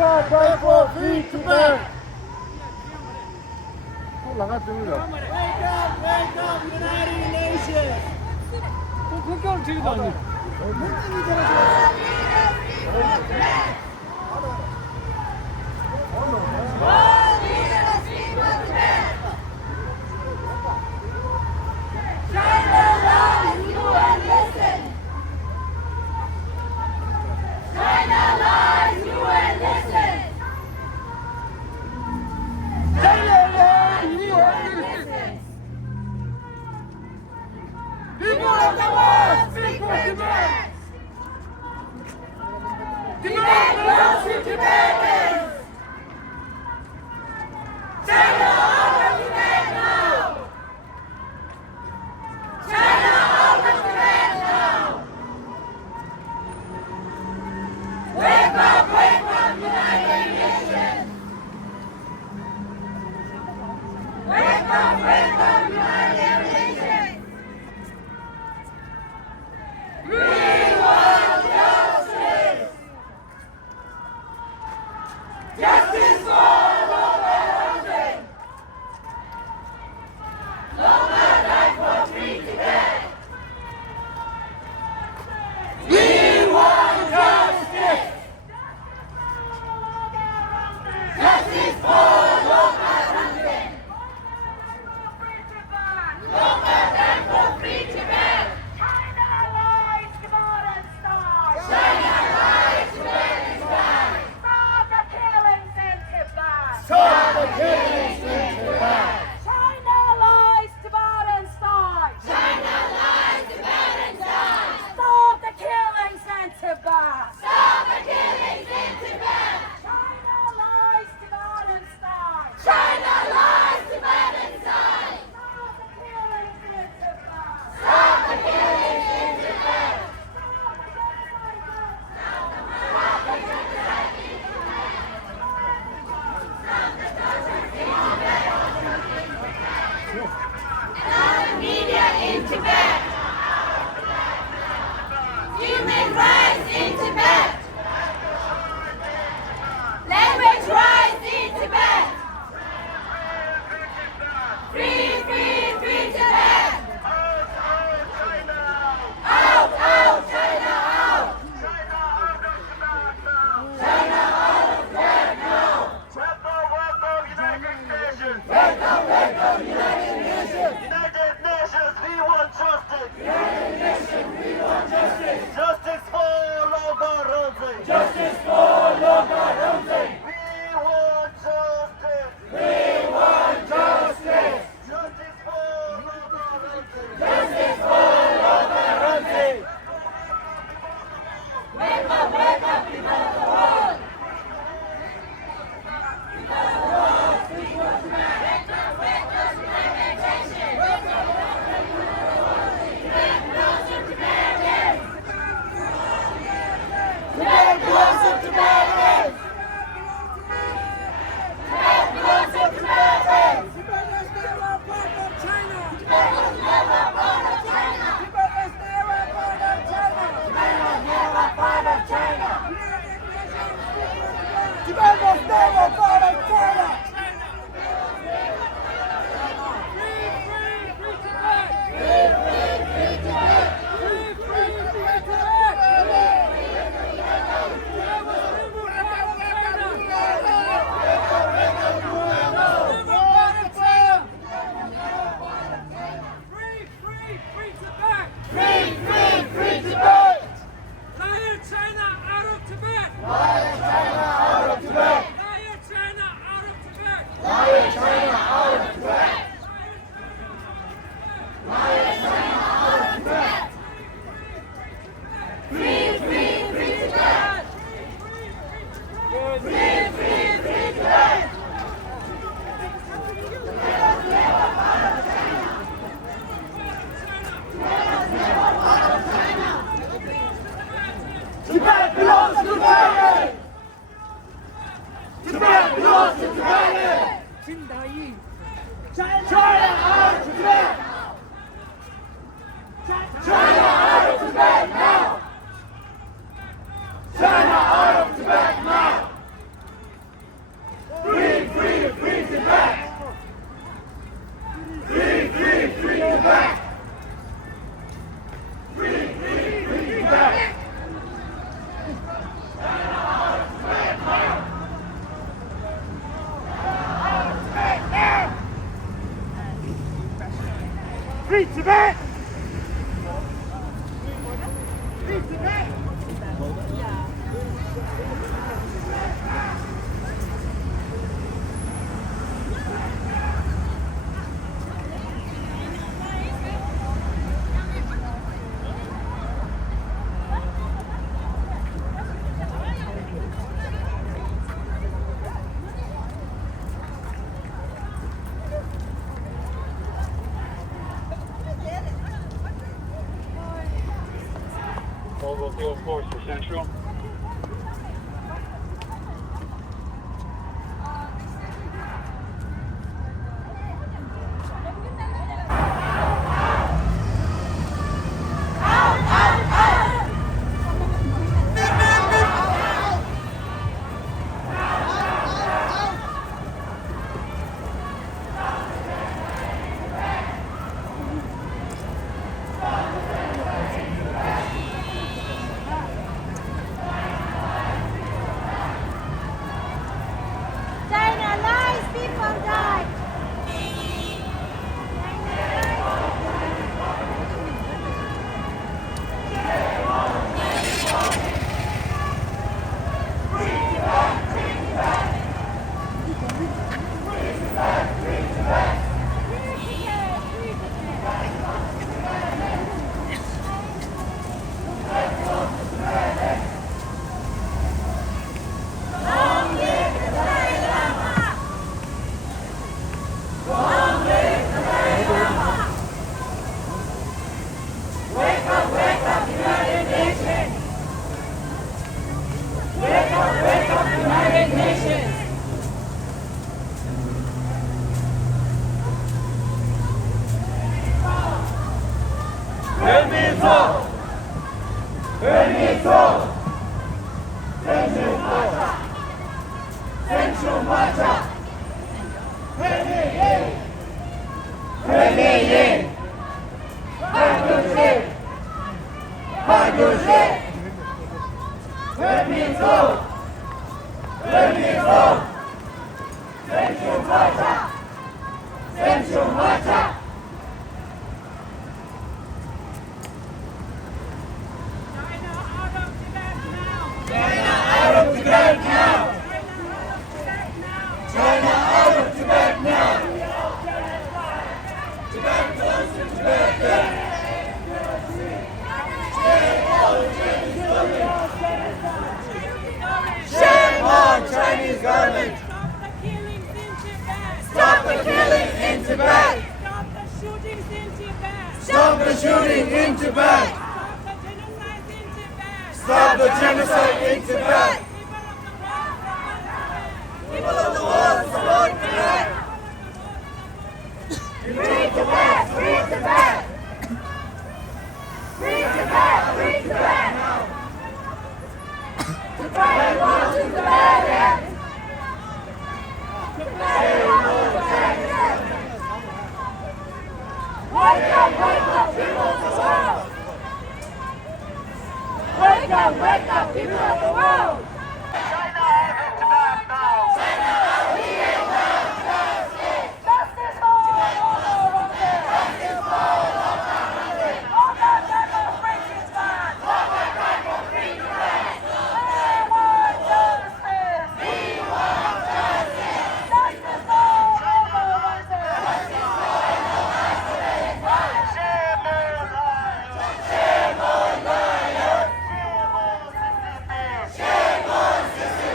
fight for free Tibet. 올라갔습니다. Wake up, United Nations. 국경을 들이도 아니. Media in Tibet. Human rights in Tibet. Language rights in Tibet. Free, free, free Tibet. Out, out, China out. China out of Tibet now. Welcome, United Nations. Welcome, United Nations. United Nations, we want justice. United Nations, we want justice. Justice for all of our Free Tibet! Free Tibet! Mobile Field Force to Central. China lies, people die. Shame on Chinese government! Stop the killings in Tibet. Stop the killings in Tibet! Stop the shooting in Tibet. Stop the shooting in Tibet! Stop the genocide in Tibet. People of the world support Tibet! Free Tibet. Free Tibet. Free Tibet. Free Tibet. Tibet belongs to Tibet. Wake up, people of the world! Wake up, people of the world! China out of Tibet now! Justice for all Russians! Justice for all Russians! All that demonstrations back! All that time for free Tibet! We want justice! We want justice! Justice for all Russians! Shame on liars! Shame on liars! Shame on Mississippi! Shame on Sicily!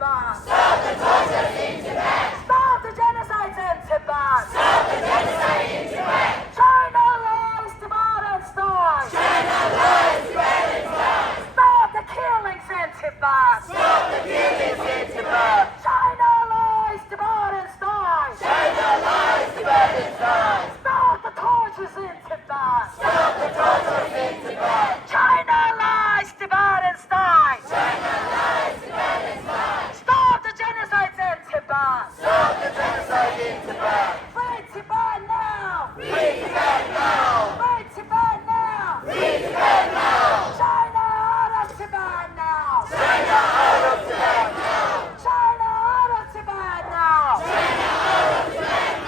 Tibet! Stop the tortures in Tibet! Stop the genocides in Tibet! Stop the genocide in Tibet! China lies, Tibetans die! China lies, Tibetans die! Stop the killings in Tibet! Stop the killings in Tibet! China lies, Tibetans die! China lies, Tibetans die! Stop the tortures in Tibet! Stop the tortures in Tibet! China lies, Tibetans die! China lies, Tibetans die! Stop the genocides in Tibet! Stop the genocide in Tibet! Free Tibet now! Free Tibet now! Free Tibet now! Free Tibet now! China out of Tibet now! China out of Tibet now! China out of Tibet now! China out of Tibet now!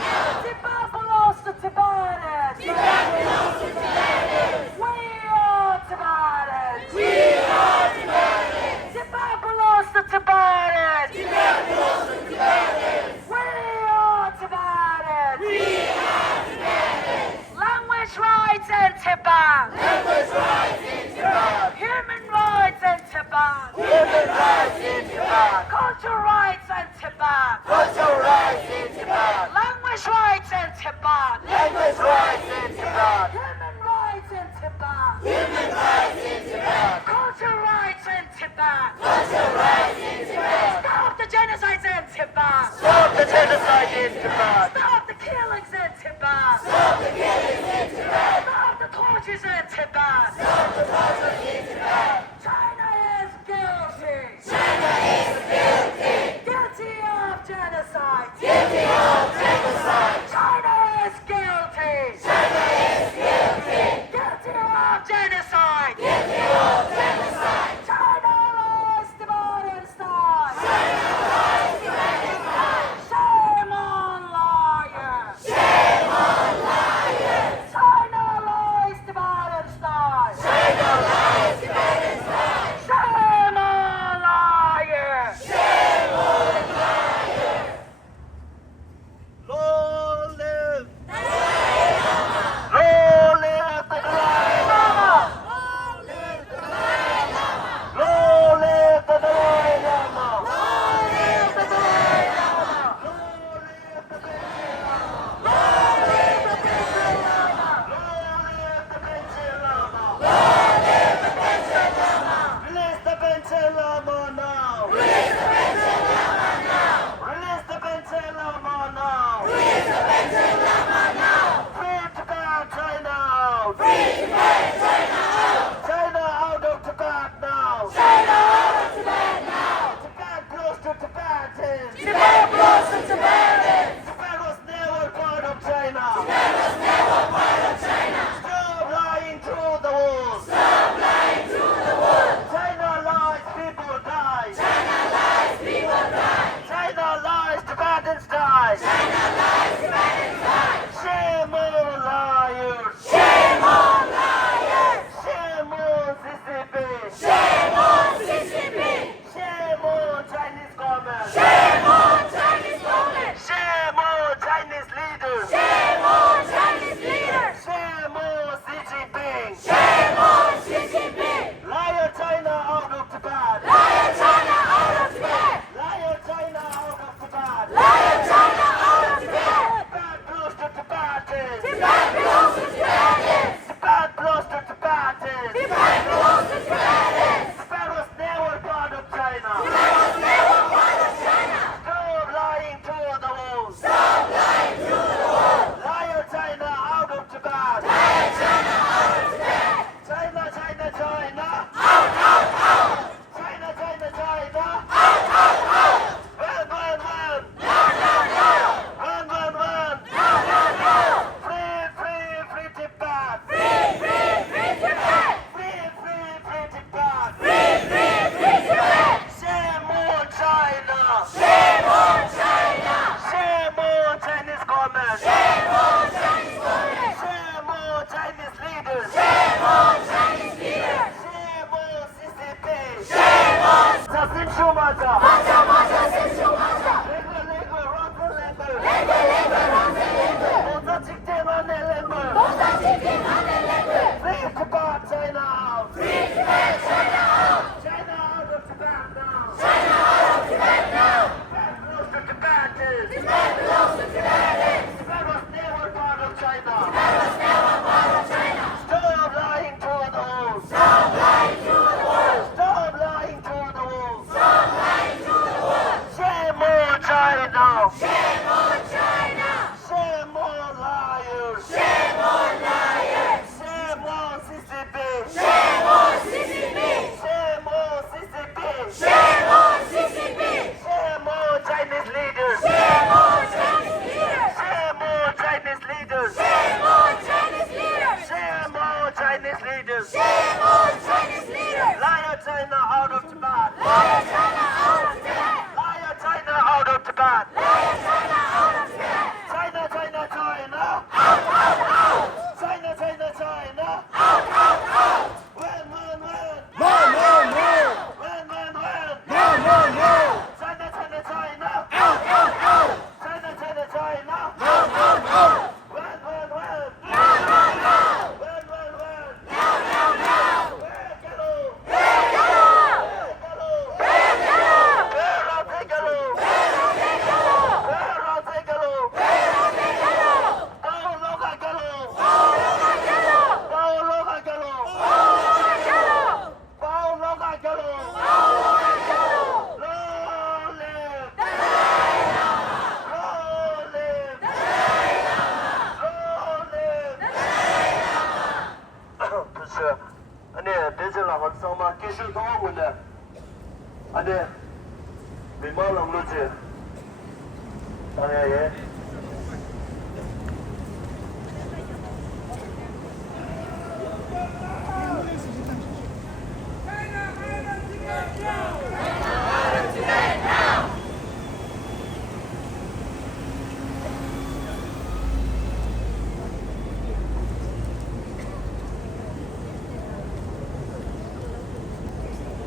Tibet belongs to Tibetans! Tibet belongs to Tibetans! We are Tibetans! We are Tibetans! Tibet belongs to Tibetans! Tibet belongs to Tibetans! We are Tibetans! We are Tibetans! Language rights in Tibet! Language rights in Tibet! Human rights in Tibet! Human rights in Tibet! Cultural rights in Tibet! Cultural rights in Tibet! Language rights in Tibet! Language rights in Tibet! Human rights in Tibet! Human rights in Tibet! Cultural rights in Tibet! Cultural rights in Tibet! Stop the genocides in Tibet! Stop the genocide in Tibet! Stop the killings in Tibet! Stop the killings in Tibet! Stop the tortures in Tibet! Stop the tortures in Tibet! China is guilty! China is guilty! Guilty of genocide! Guilty of genocide! China is guilty! China is guilty! Guilty of genocide! Guilty of genocide! China lies, Tibetans die! China lies, Tibetans die! Shame on liars! Shame on liars! China lies, Tibetans die! China lies, Tibetans die! Shame on liars! Shame on liars! Long live! Long live the Dalai Lama! Long live the Dalai Lama! Long live the Dalai Lama! Long live the Dalai Lama! Long live the Dalai Lama! Long live the Dalai Lama! Long live the Dalai Lama! Long live the Dalai Lama! Release the Dalai Lama now! Release the Dalai Lama now! Release the Dalai Lama now! Release the Dalai Lama now! Free Tibet, China out! Free Tibet, China out! China out of Tibet now! China out of Tibet now! Tibet close to Tibetans! Tibet close to Tibetans! Tibet was never part of China! Tibet was never part of China! Stop lying through the walls! Stop lying through the walls! China lies, people die! China lies, people die! China lies, Tibetans die! China lies, Tibetans die! Shame on liars! Shame on liars! Shame on CCP! Shame on CCP! Shame on Chinese government! Shame on Chinese government! Shame on Chinese leaders! Shame on Chinese leaders! Shame on Xi Jinping! Shame on Xi Jinping! Liar China out of Tibet! Liar China out of Tibet! Liar China out of Tibet! Liar China out of Tibet! Tibet belongs to Tibetans! Tibet belongs to Tibetans! Tibet belongs to Tibetans! Tibet belongs to Tibetans! Tibet was never part of China! Tibet was never part of China! China. Shame on China! Shame on liars. Shame on liars! Shame on CCP. Shame on CCP! Shame on CCP. Shame on CCP! Shame on Chinese leaders. Shame on Chinese leaders! Shame on Chinese leaders. Shame on Chinese leaders! Shame on Chinese leaders. Shame on Chinese leaders! Liar China out of Tibet. Liar China out of Tibet! Liar China out of Tibet. Liar China out of Tibet! China, China, China. Out, out, out! China, China, China. Out, out, out! When, when, when. No, no, no. When, when, when. No, no, no. China, China, China. Out, out, out. China, China, China. Out, out, out. When, when, when. No, no, no! When, when, when. No, no, no! Where, hello. Where hello? Hello. Where hello? Where are they, hello. Where are they hello? Where are they, hello. Where are they hello? Go, look at hello. Oh, look at hello! Go, look at hello. Oh, look at hello! Go, look at hello. Oh, look at hello! Long live. Dalai Lama! Long live. Dalai Lama! Long live. Dalai Lama! 不是，安尼别只人学生嘛，继续讲阮的，安尼，面包人路子，当然也。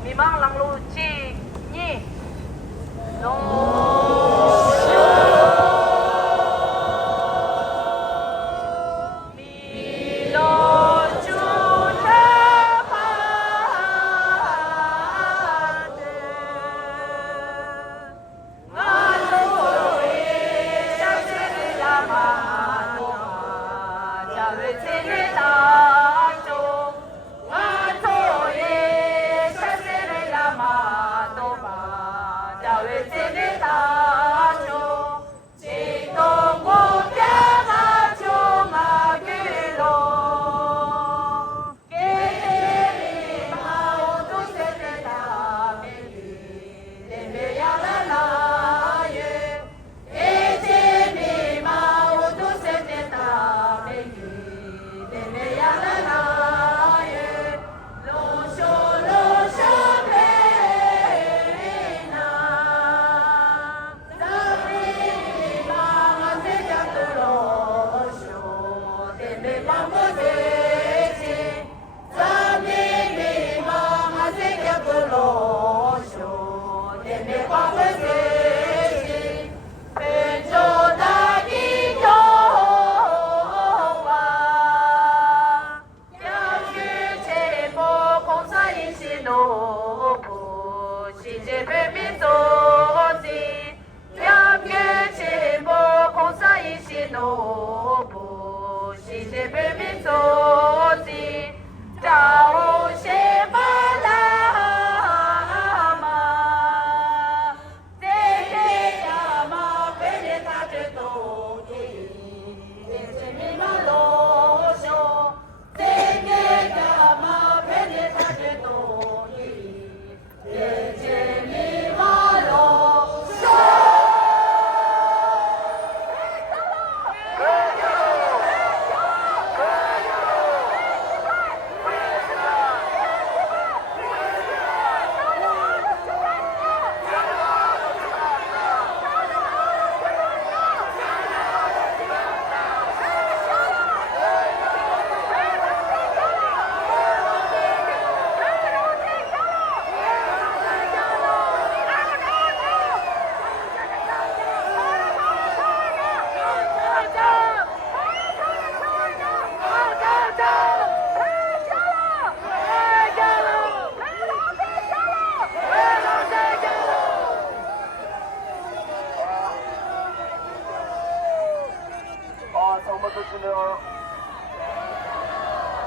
Memang lang luci ni. No.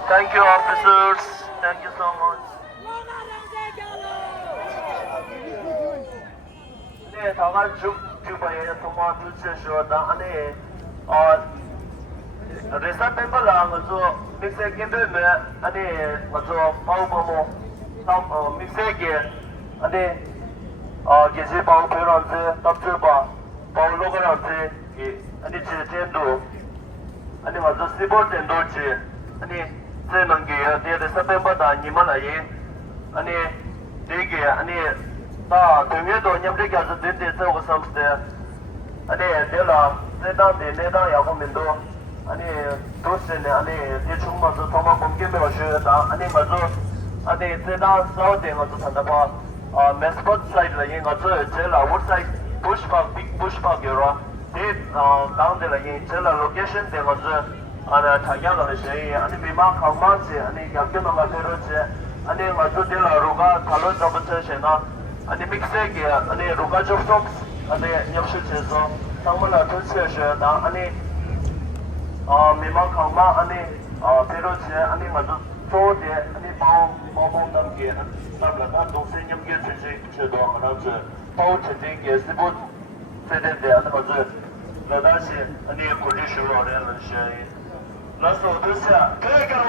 Thank you, officers. Thank you so much. 네, 다가 YouTuber 也通过主持说的，安尼reset member 啦，我做 mixer game 对没？安尼我做包包么？当mixer game，安尼其实包配上子，当这包logo 上子，安尼是监督，安尼我做 keyboard 监督是，安尼这能给的 reset member 的你们来用，安尼这个安尼。同月度任这个是对对这个上司的，安尼对了，这当的那当要个面多，安尼都是呢，安尼这出嘛是从我公司没有学的，安尼我做，安尼这当少点我做成的话，mascot side 来用我做这了 wood side push park big push park 有了，这当的来用这了 location 的我做，安尼参加了些，安尼比嘛考嘛些，安尼要跟我们这个些，安尼我做的了，如果讨论怎么这些呢？아니 믹스하게 아니 로가족 속 아니 역시에서 상문을 전체에서 아니 미만 강마 아니 베로체 아니 맞아 소대 아니 바보 남게 나가 동생 염게 제제 제도 하나서 바우 제대게 스포 세대데 아니 맞아 나다시 아니 콜리슈로 하는 시 라스트 도시야 그래가로